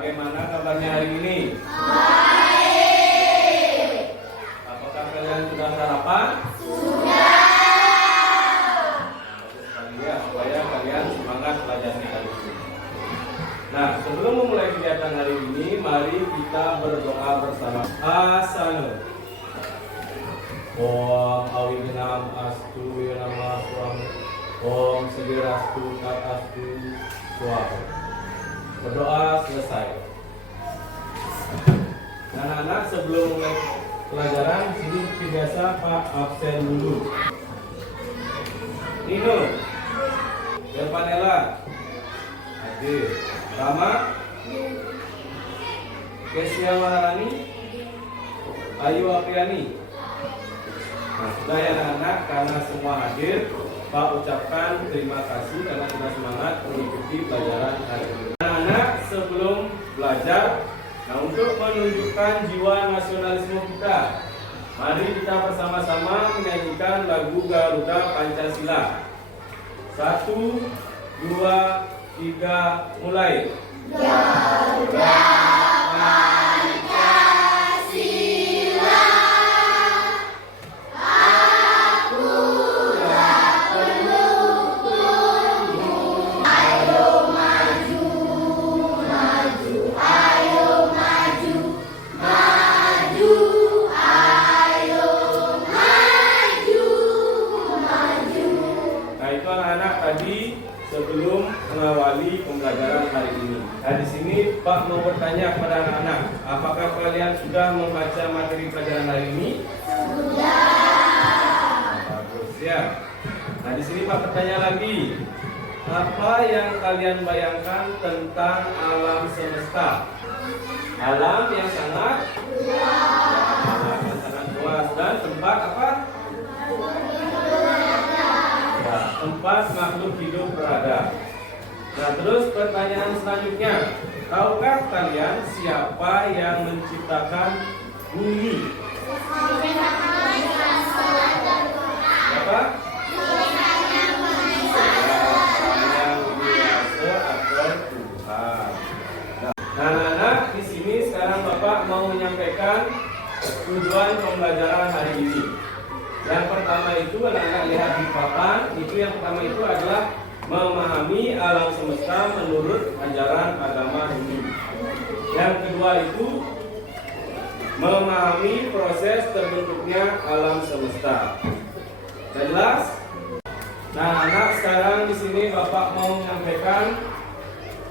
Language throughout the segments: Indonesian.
bagaimana kabarnya hari ini? Baik. Apakah kalian sudah sarapan? Sudah. Bagus sekali ya, supaya kalian semangat belajarnya hari ini. Nah, sebelum memulai kegiatan hari ini, mari kita berdoa bersama. Asana. Om Awinam Astu Nama Swam Om Sidirastu Tatastu Swam. Berdoa selesai. Anak-anak, sebelum mulai pelajaran, sini seperti biasa Pak absen dulu. Nino, Delpanela, hadir. Rama, Kesia Maharani, Ayu Apriani. Nah, sudah ya anak-anak, karena semua hadir, Pak ucapkan terima kasih karena sudah semangat mengikuti pelajaran hari ini. Anak-anak, sebelum belajar, nah untuk menunjukkan jiwa nasionalisme kita, mari kita bersama-sama menyanyikan lagu Garuda Pancasila. 1, 2, 3, mulai. Garuda sebelum mengawali pembelajaran hari ini. Nah, di sini Pak mau bertanya kepada anak-anak, apakah kalian sudah membaca materi pelajaran hari ini? Sudah. Bagus ya. Nah, di sini Pak bertanya lagi, apa yang kalian bayangkan tentang alam semesta? Alam yang sangat luas. Alam yang sangat luas dan tempat apa? Tempat makhluk hidup berada. Nah, terus pertanyaan selanjutnya, tahukah kalian siapa yang menciptakan bumi? Siapa? Yang Maha atau Tuhan. Nah, anak-anak, di sini sekarang Bapak mau menyampaikan tujuan pembelajaran hari ini. Yang pertama itu anak-anak lihat di papan, itu yang pertama itu adalah memahami alam semesta menurut ajaran agama Hindu. Yang kedua itu memahami proses terbentuknya alam semesta. Jelas? Nah, anak sekarang di sini Bapak mau menyampaikan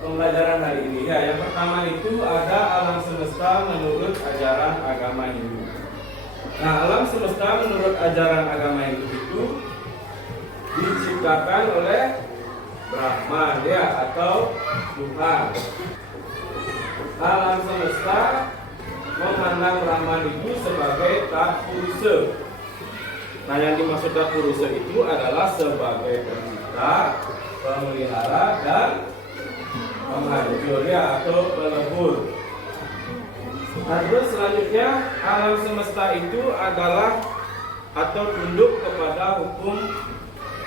pembelajaran hari ini. Ya, yang pertama itu ada alam semesta menurut ajaran agama Hindu. Nah, alam semesta menurut ajaran agama Hindu itu diciptakan oleh Brahman ya, atau Tuhan. Alam semesta memandang Brahman itu sebagai Tatpurusa. Nah, yang dimaksud Tatpurusa itu adalah sebagai pencipta, pemelihara, dan penghancur ya, atau pelebur. Nah, terus selanjutnya alam semesta itu adalah atau tunduk kepada hukum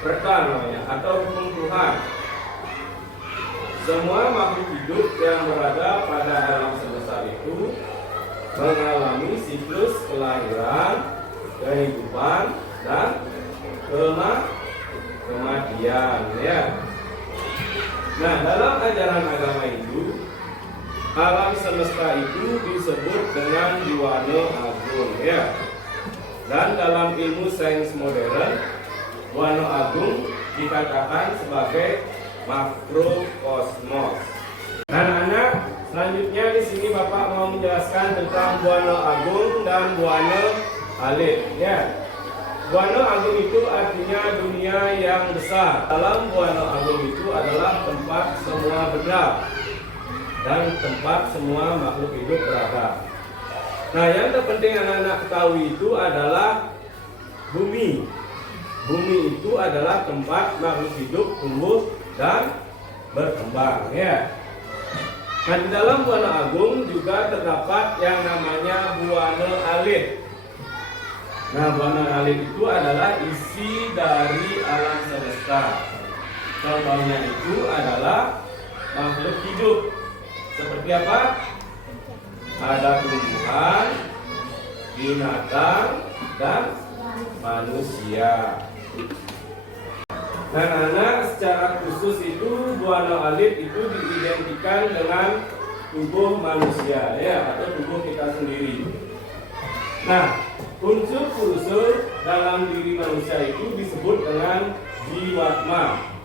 reda namanya, atau hukum Tuhan. Semua makhluk hidup yang berada pada alam semesta itu mengalami siklus kelahiran, kehidupan, dan kematian ya. Nah, dalam ajaran agama Hindu, alam semesta itu disebut dengan Dwana Agung ya. Dan dalam ilmu sains modern, Dwana Agung dikatakan sebagai makrokosmos. Nah, anak-anak, selanjutnya di sini Bapak mau menjelaskan tentang Dwana Agung dan Dwana Alit ya. Dwana Agung itu artinya dunia yang besar. Dalam Dwana Agung itu adalah tempat semua benda dan tempat semua makhluk hidup berada. Nah, yang terpenting anak-anak ketahui itu adalah bumi. Bumi itu adalah tempat makhluk hidup tumbuh dan berkembang ya. Nah, di dalam Dwana Agung juga terdapat yang namanya Dwana Alit. Nah, Dwana Alit itu adalah isi dari alam semesta. Contohnya itu adalah makhluk hidup seperti seperti apa? Ada tumbuhan, binatang, dan manusia. Dan anak secara khusus itu buana alif itu diidentikan dengan tubuh manusia ya, atau tubuh kita sendiri. Nah, unsur-unsur dalam diri manusia itu disebut dengan jiwatma.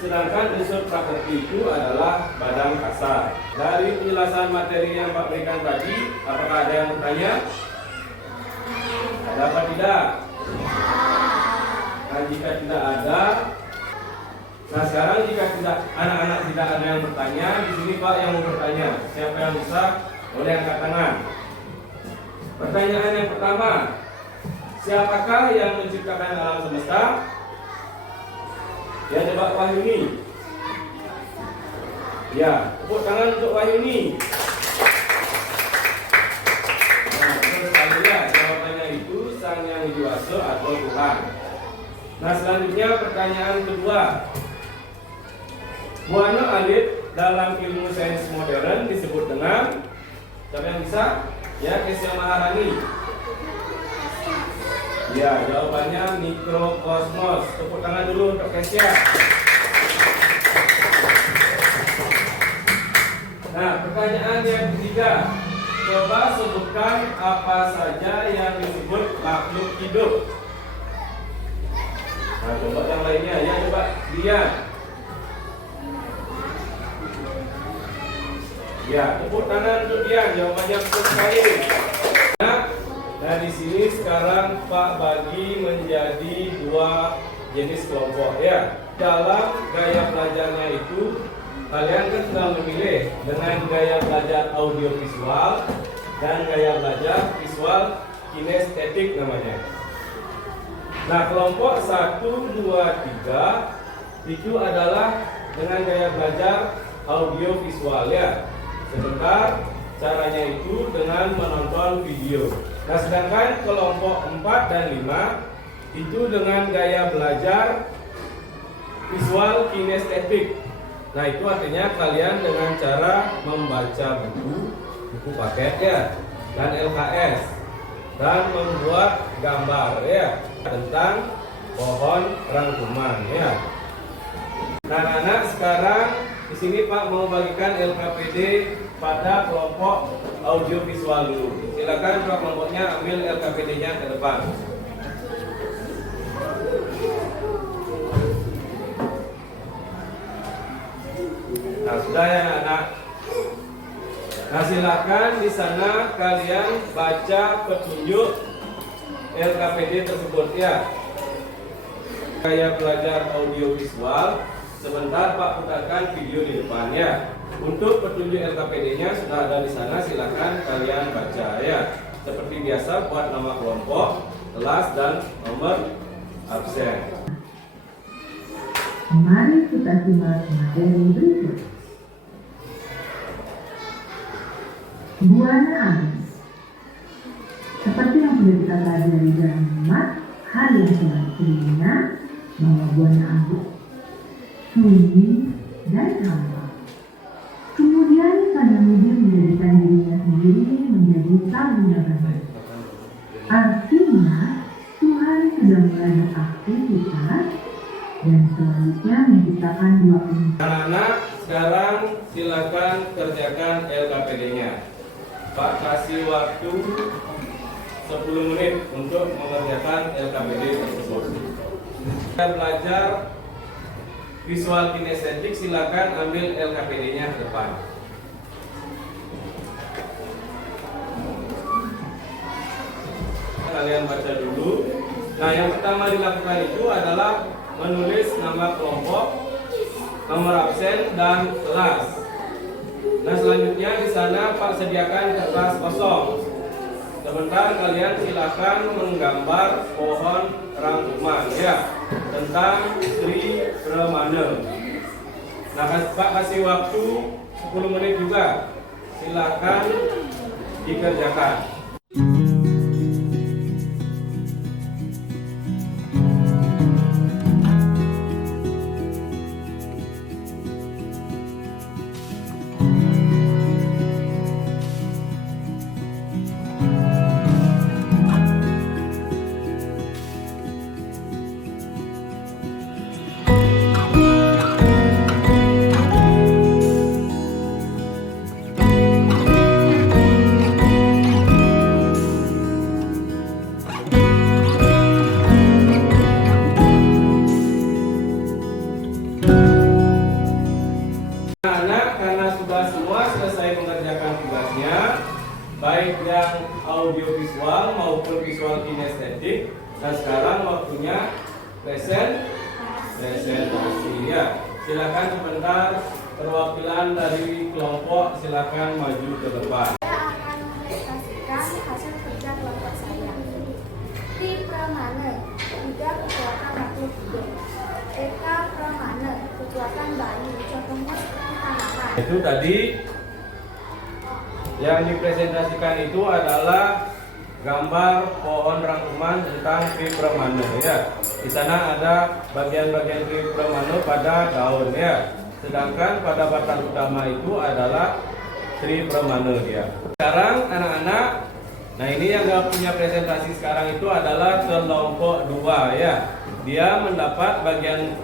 Sedangkan unsur prakerti itu adalah badan kasar. Dari penjelasan materi yang Pak berikan tadi, apakah ada yang bertanya? Ada apa tidak? Nah, jika tidak ada, nah sekarang jika tidak anak-anak tidak ada yang bertanya, di sini Pak yang mau bertanya. Siapa yang bisa? Boleh angkat tangan. Pertanyaan yang pertama, siapakah yang menciptakan alam semesta? Ya, coba Wahyuni. Ya, tepuk tangan untuk Wahyuni. Nah, terus lihat jawabannya itu Sang Yang Widi Waso atau Tuhan. Nah, selanjutnya pertanyaan kedua. Buana alif dalam ilmu sains modern disebut dengan, siapa yang bisa? Ya, Kesya Maharani. Ya, jawabannya mikrokosmos. Tepuk tangan dulu untuk Kesya. Nah, pertanyaan yang ketiga. Coba sebutkan apa saja yang disebut makhluk hidup. Nah, coba yang lainnya. Ya, coba Dian. Ya, tepuk tangan untuk Dian. Jawabannya betul sekali. Nah, di sini sekarang Pak bagi menjadi dua jenis kelompok ya. Dalam gaya belajarnya itu kalian kan sudah memilih dengan gaya belajar audiovisual dan gaya belajar visual kinestetik namanya. Nah, kelompok 1, 2, 3 itu adalah dengan gaya belajar audiovisual ya. Sebentar, caranya itu dengan menonton video. Nah, sedangkan kelompok 4 dan 5 itu dengan gaya belajar visual kinestetik. Nah, itu artinya kalian dengan cara membaca buku paket ya, dan LKS, dan membuat gambar ya tentang pohon rangkuman ya. Nah, anak sekarang di sini Pak mau bagikan LKPD pada kelompok audiovisual dulu. Silakan kelompoknya ambil LKPD-nya ke depan. Nah, sudah ya anak. Nah, silakan di sana kalian baca petunjuk LKPD tersebut ya. Gaya belajar audiovisual. Sebentar Pak putarkan video di depan ya. Untuk petunjuk LKPD-nya sudah ada di sana, silakan kalian baca ya. Seperti biasa buat nama kelompok, kelas dan nomor absen. Mari kita simak materi berikut. Buana alif. Seperti yang sudah kita pelajari dalam mat hari yang sebelumnya, bahwa buana alif sunyi dan hampa. Kemudian Sanamudi menjadikan dirinya sendiri menjadi Sabunagana. Artinya Tuhan sudah mulai beraktivitas dan selanjutnya menciptakan dua unsur. Anak-anak sekarang silakan kerjakan LKPD-nya. Pak kasih waktu 10 menit untuk mengerjakan LKPD tersebut. Kita belajar visual kinestetik, silakan ambil LKPD-nya ke depan. Kalian baca dulu. Nah, yang pertama dilakukan itu adalah menulis nama kelompok, nomor absen, dan kelas. Nah, selanjutnya di sana Pak sediakan kertas kosong. Sebentar kalian silakan menggambar pohon rangkuman ya, tentang Sri Remana. Nah, Pak kasih waktu 10 menit juga. Silakan dikerjakan. sudah semua selesai mengerjakan tugasnya, baik yang audiovisual maupun visual kinestetik. Nah, sekarang waktunya presentasi ya. Silakan sebentar perwakilan dari kelompok silakan maju ke depan. Saya akan mempresentasikan hasil kerja kelompok saya. Tri Pramana, bidang kekuatan makhluk hidup. Eka Pramana, kekuatan bayi. Contohnya seperti tanaman. Itu tadi yang dipresentasikan itu adalah gambar pohon rangkuman tentang Tri Pramana ya. Di sana ada bagian-bagian Tri Pramana pada daun ya. Sedangkan pada batang utama itu adalah Tri Pramana ya. Sekarang anak-anak, nah ini yang punya presentasi sekarang itu adalah kelompok 2 ya. Dia mendapat bagian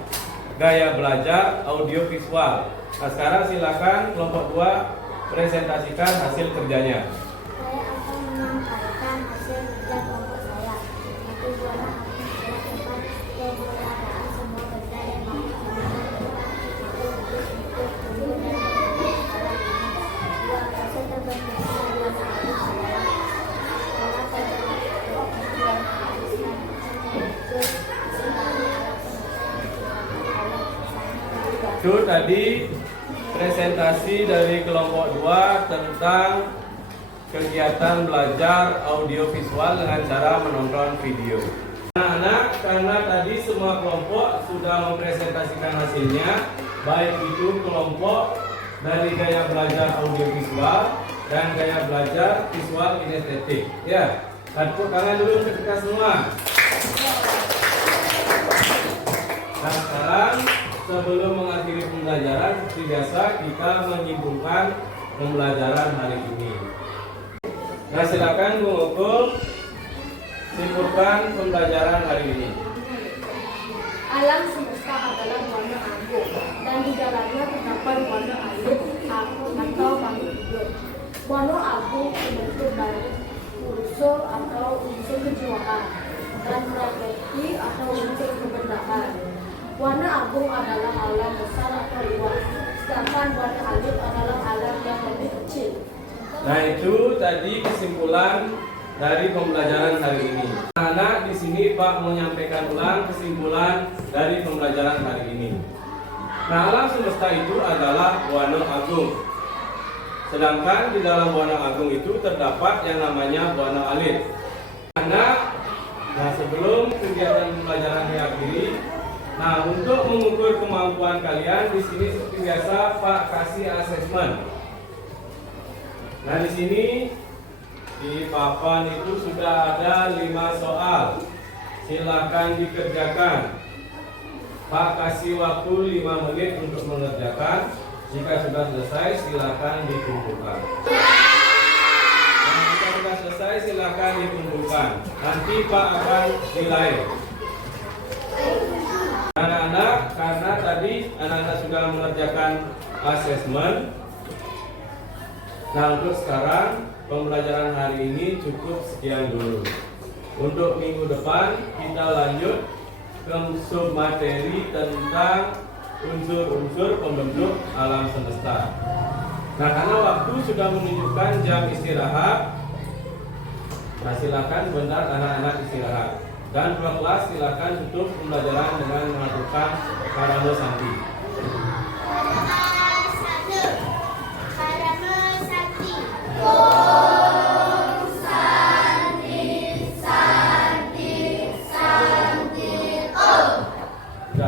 gaya belajar audiovisual. Nah, sekarang silakan kelompok 2 presentasikan hasil kerjanya. Saya akan menyampaikan hasil kerja kelompok saya. Satu buah akan melakukan pemeliharaan semua benda yang menggunakan untuk tumbuh dan berkembang pada ini. Dua proses terbentuknya buah api adalah pola terbentuk buah api itu Itu tadi presentasi dari kelompok 2 tentang kegiatan belajar audiovisual dengan cara menonton video. Anak-anak, karena tadi semua kelompok sudah mempresentasikan hasilnya, baik itu kelompok dari gaya belajar audiovisual dan gaya belajar visual kinestetik. Ya, tepuk tangan dulu untuk kita semua. Nah, sekarang sebelum mengakhiri pembelajaran, seperti biasa kita menyimpulkan pembelajaran hari ini. Nah, silakan Bung Ukul simpulkan pembelajaran hari ini. Alam semesta adalah warna agung dan di dalamnya terdapat warna air, abu atau makhluk hidup. Warna agung membentuk dari unsur atau unsur kejiwaan dan refleksi atau unsur kebendaan. Warna agung adalah alam besar atau luas, sedangkan warna air adalah alam yang lebih kecil. Nah, itu tadi kesimpulan dari pembelajaran hari ini. Anak-anak, di sini Pak menyampaikan ulang kesimpulan dari pembelajaran hari ini. Nah, alam semesta itu adalah warna agung. Sedangkan di dalam warna agung itu terdapat yang namanya warna alit. Anak, nah sebelum kegiatan pembelajaran diakhiri, nah untuk mengukur kemampuan kalian di sini seperti biasa Pak kasih asesmen. Nah, di sini di papan itu sudah ada 5 soal. Silakan dikerjakan. Pak kasih waktu 5 menit untuk mengerjakan. Jika sudah selesai, silakan dikumpulkan. Nah, jika sudah selesai, silakan dikumpulkan. Nanti Pak akan nilai. Anak-anak, karena tadi anak-anak sudah mengerjakan asesmen. Nah, untuk sekarang pembelajaran hari ini cukup sekian dulu. Untuk minggu depan kita lanjut ke submateri tentang unsur-unsur pembentuk alam semesta. Nah, karena waktu sudah menunjukkan jam istirahat, nah silakan sebentar anak-anak istirahat. Dan dua kelas silakan tutup pembelajaran dengan melakukan parade samping.